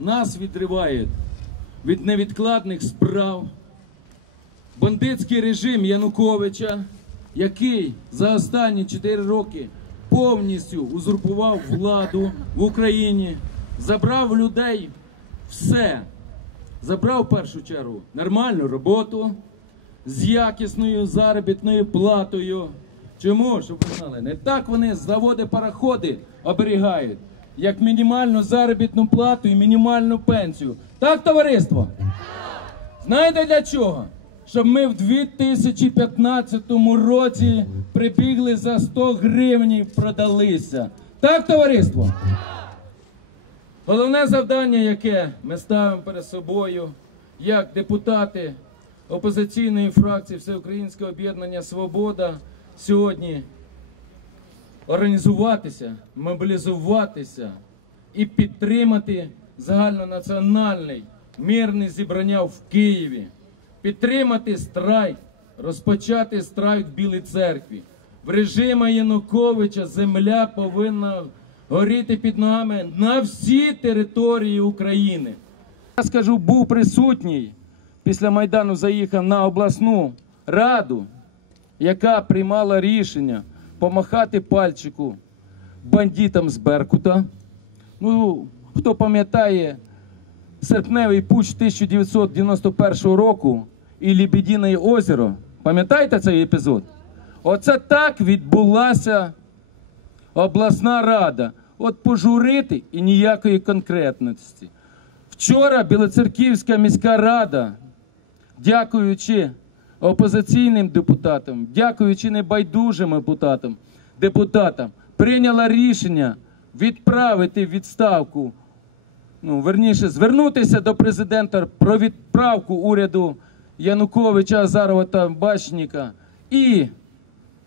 нас відривають від невідкладних справ. Бандитський режим Януковича, який за останні 4 роки повністю узурпував владу в Україні, забрав людей все. Забрав в першу чергу нормальну роботу з якісною заробітною платою. Чому? Щоб ви знали, не так вони заводи пароходи оберігають, як мінімальну заробітну плату і мінімальну пенсію. Так, товариство? Знаєте для чого? Щоб ми в 2015 році прибігли за 100 гривень і продалися. Так, товариство? Головне завдання, яке ми ставимо перед собою, як депутати опозиційної фракції Всеукраїнського об'єднання Свобода сьогодні організуватися, мобілізуватися і підтримати загальнонаціональний мирне зібрання в Києві, підтримати страйк, розпочати страйк в Білій церкві. В режима Януковича земля повинна горіти під ногами на всій території України. Я скажу, був присутній після Майдану, заїхав на обласну раду, яка приймала рішення помахати пальчику бандитам з Беркута. Ну, хто пам'ятає серпневий путч 1991 року і Лебедине озеро, пам'ятаєте цей епізод? Оце так відбулася обласна рада. От пожурити і ніякої конкретності. Вчора Білоцерківська міська рада, дякуючи опозиційним депутатам, дякуючи небайдужим депутатам, депутатам, прийняла рішення відправити відставку, ну, верніше, звернутися до президента про відправку уряду Януковича, Азарова та Бачніка. І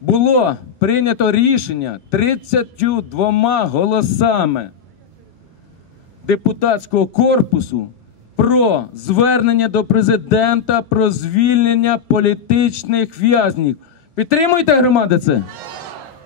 було прийнято рішення 32 голосами депутатського корпусу про звернення до президента про звільнення політичних в'язнів. Підтримуйте громади це?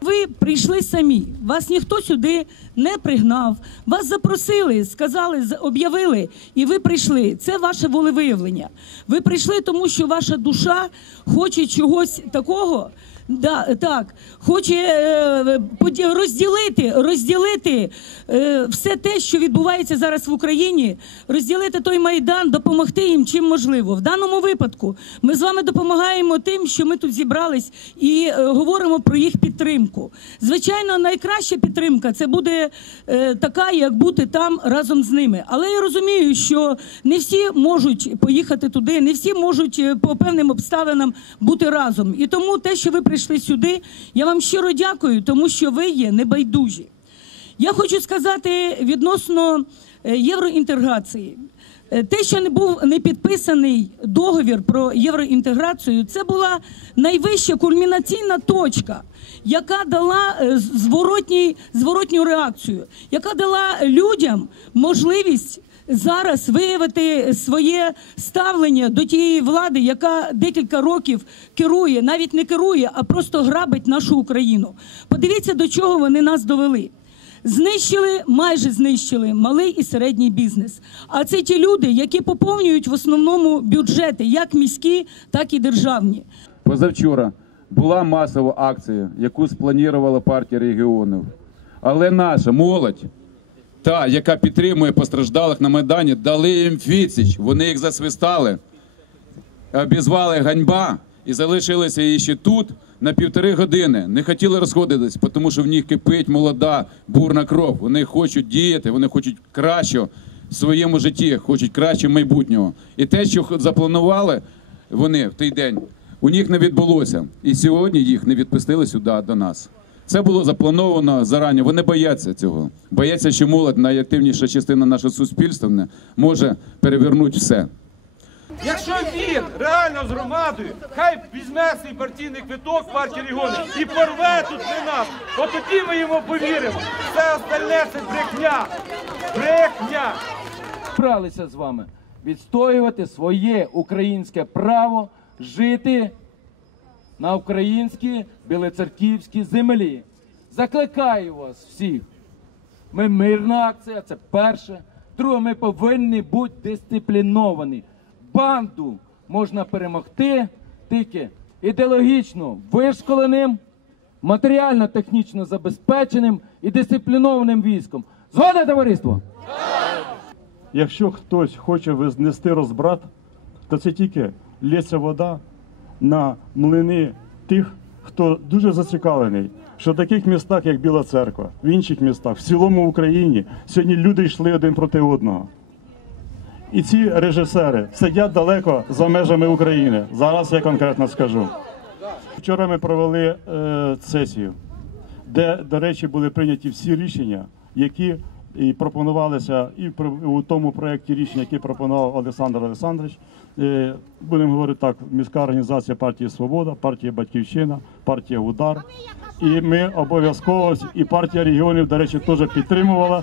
Ви прийшли самі, вас ніхто сюди не пригнав. Вас запросили, сказали, об'явили, і ви прийшли. Це ваше волевиявлення. Ви прийшли, тому що ваша душа хоче чогось такого. Да, так, хоче е, розділити, розділити е, все те, що відбувається зараз в Україні, розділити той майдан, допомогти їм чим можливо. В даному випадку ми з вами допомагаємо тим, що ми тут зібрались і е, говоримо про їх підтримку. Звичайно, найкраща підтримка це буде е, така, як бути там разом з ними. Але я розумію, що не всі можуть поїхати туди, не всі можуть е, по певним обставинам бути разом. І тому те, що ви прийшли сюди, я вам щиро дякую, тому що ви є небайдужі. Я хочу сказати відносно е, євроінтеграції. Е, Те, що не був не підписаний договір про євроінтеграцію, це була найвища кульмінаційна точка, яка дала е, зворотній, зворотню реакцію, яка дала людям можливість зараз виявити своє ставлення до тієї влади, яка декілька років керує, навіть не керує, а просто грабить нашу Україну. Подивіться, до чого вони нас довели. Знищили, майже знищили малий і середній бізнес. А це ті люди, які поповнюють в основному бюджети, як міські, так і державні. Позавчора була масова акція, яку спланувала партія регіонів. Але наша молодь, та, яка підтримує постраждалих на Майдані, дали їм відсіч. Вони їх засвистали, обізвали ганьба і залишилися її ще тут на півтори години. Не хотіли розходитись, тому що в них кипить молода бурна кров. Вони хочуть діяти, вони хочуть кращого в своєму житті, хочуть кращого майбутнього. І те, що запланували вони в той день, у них не відбулося. І сьогодні їх не відпустили сюди до нас. Це було заплановано зарані. Вони бояться цього. Бояться, що молодь, найактивніша частина нашого суспільства, не може перевернути все. Якщо він реально з громадою, хай візьме свій партійний квиток партії регіонів і порве тут не нас. От тоді ми йому повіримо. Все остальне це брехня. Брехня. Бралися з вами відстоювати своє українське право жити на українській білоцерківській землі. Закликаю вас всіх. Ми мирна акція, це перше. Друге, ми повинні бути дисципліновані. Банду можна перемогти тільки ідеологічно вишколеним, матеріально-технічно забезпеченим і дисциплінованим військом. Згодне товариство? Якщо хтось хоче визнести розбрат, то це тільки лється вода на млини тих, хто дуже зацікавлений, що в таких містах, як Біла Церква, в інших містах, в цілому Україні, сьогодні люди йшли один проти одного. І ці режисери сидять далеко за межами України. Зараз я конкретно скажу. Вчора ми провели е, сесію, де, до речі, були прийняті всі рішення, які і пропонувалися і у тому проєкті рішення, який пропонував Олександр Олександрович. Е, будемо говорити так: міська організація партії Свобода, партія Батьківщина, партія Удар. І ми обов'язково і партія регіонів, до речі, теж підтримувала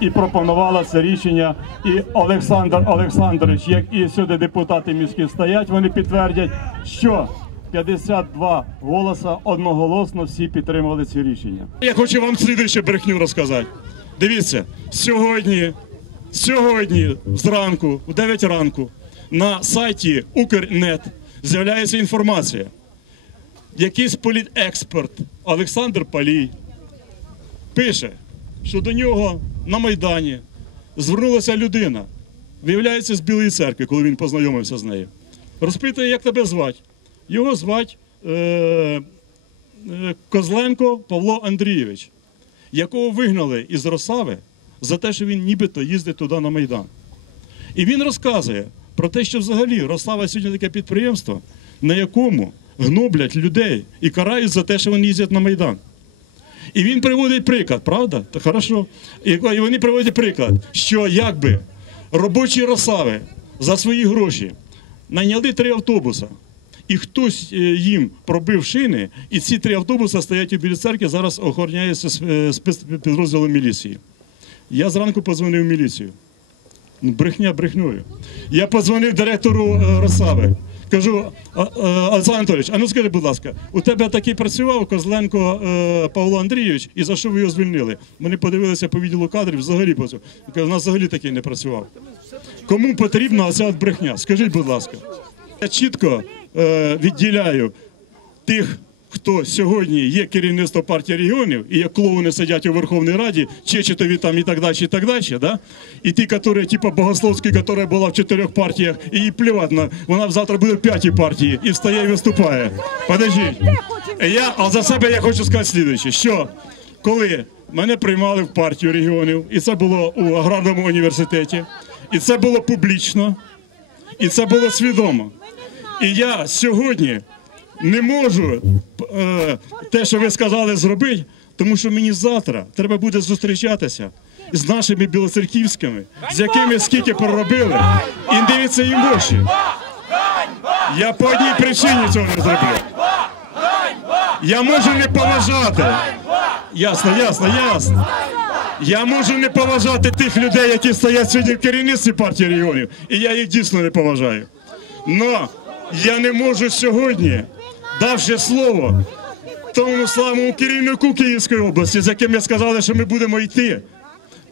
і пропонувала це рішення. І Олександр Олександрович, як і сюди депутати міські стоять, вони підтвердять, що 52 голоса одноголосно всі підтримували ці рішення. Я хочу вам слідуючу брехню розказати. Дивіться, сьогодні, сьогодні зранку, в 9 ранку, на сайті Укрнет з'являється інформація. Якийсь політексперт Олександр Палій пише, що до нього на Майдані звернулася людина, виявляється з Білої церкви, коли він познайомився з нею. Розпитує, як тебе звати. Його звать е, е, Козленко Павло Андрійович, якого вигнали із Росави за те, що він нібито їздить туди на Майдан. І він розказує про те, що взагалі Рослава сьогодні таке підприємство, на якому гноблять людей і карають за те, що вони їздять на Майдан. І він приводить приклад, правда? То хорошо. І вони приводять приклад, що якби робочі Росави за свої гроші найняли три автобуса, і хтось е, їм пробив шини, і ці три автобуси стоять у білій церкві, зараз охороняються е, спецпідрозділом міліції. Я зранку позвонив в міліцію. Ну, Брехня брехною. Я позвонив директору е, Росави. Кажу, «А, е, Олександр Анатолійович, а ну скажи, будь ласка, у тебе такий працював Козленко е, Павло Андрійович, і за що ви його звільнили? Вони подивилися по відділу кадрів, взагалі працював. У нас взагалі такий не працював. Кому потрібна ця брехня? Скажіть, будь ласка. Я чітко відділяю тих, хто сьогодні є керівництво партії регіонів, і як клоуни сидять у Верховній Раді, Чечетові там і так далі, і так далі, да? і ті, які, типу Богословський, яка була в чотирьох партіях, і їй плівать на, вона завтра буде в п'ятій партії і встає і виступає. Подождіть. Я, а за себе я хочу сказати слідуюче, що коли мене приймали в партію регіонів, і це було у аграрному університеті, і це було публічно, і це було свідомо. І я сьогодні не можу е, те, що ви сказали, зробити, тому що мені завтра треба буде зустрічатися з нашими білоцерківськими, з якими скільки проробили, і дивіться їм в очі. Я по одній причині цього не зроблю. Я можу не поважати. Ясно, ясно, ясно. Я можу не поважати тих людей, які стоять сьогодні в керівництві партії регіонів, і я їх дійсно не поважаю. Но я не можу сьогодні, давши слово тому славному керівнику Київської області, з яким я сказали, що ми будемо йти.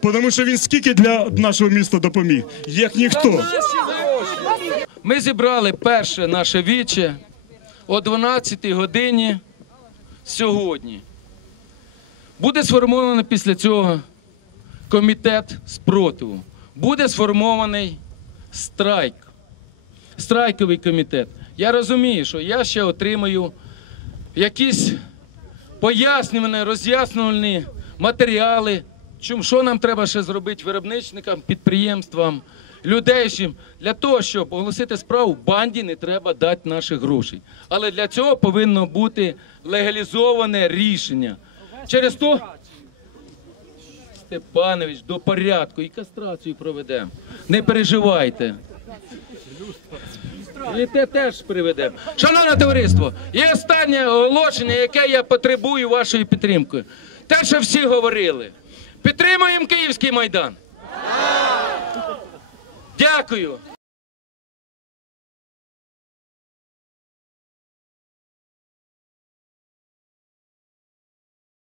Тому що він скільки для нашого міста допоміг, як ніхто. Ми зібрали перше наше віче о 12 годині сьогодні. Буде сформований після цього комітет спротиву. Буде сформований страйк. Страйковий комітет. Я розумію, що я ще отримаю якісь пояснювальні, роз'яснювальні матеріали, що нам треба ще зробити виробничникам, підприємствам, людей, для того, щоб оголосити справу, банді не треба дати наших грошей. Але для цього повинно бути легалізоване рішення. Через то Степанович до порядку і кастрацію проведемо. Не переживайте. І те теж приведемо. Шановне товариство, є останнє оголошення, яке я потребую вашої підтримки. Те, що всі говорили. Підтримуємо Київський майдан. Дякую.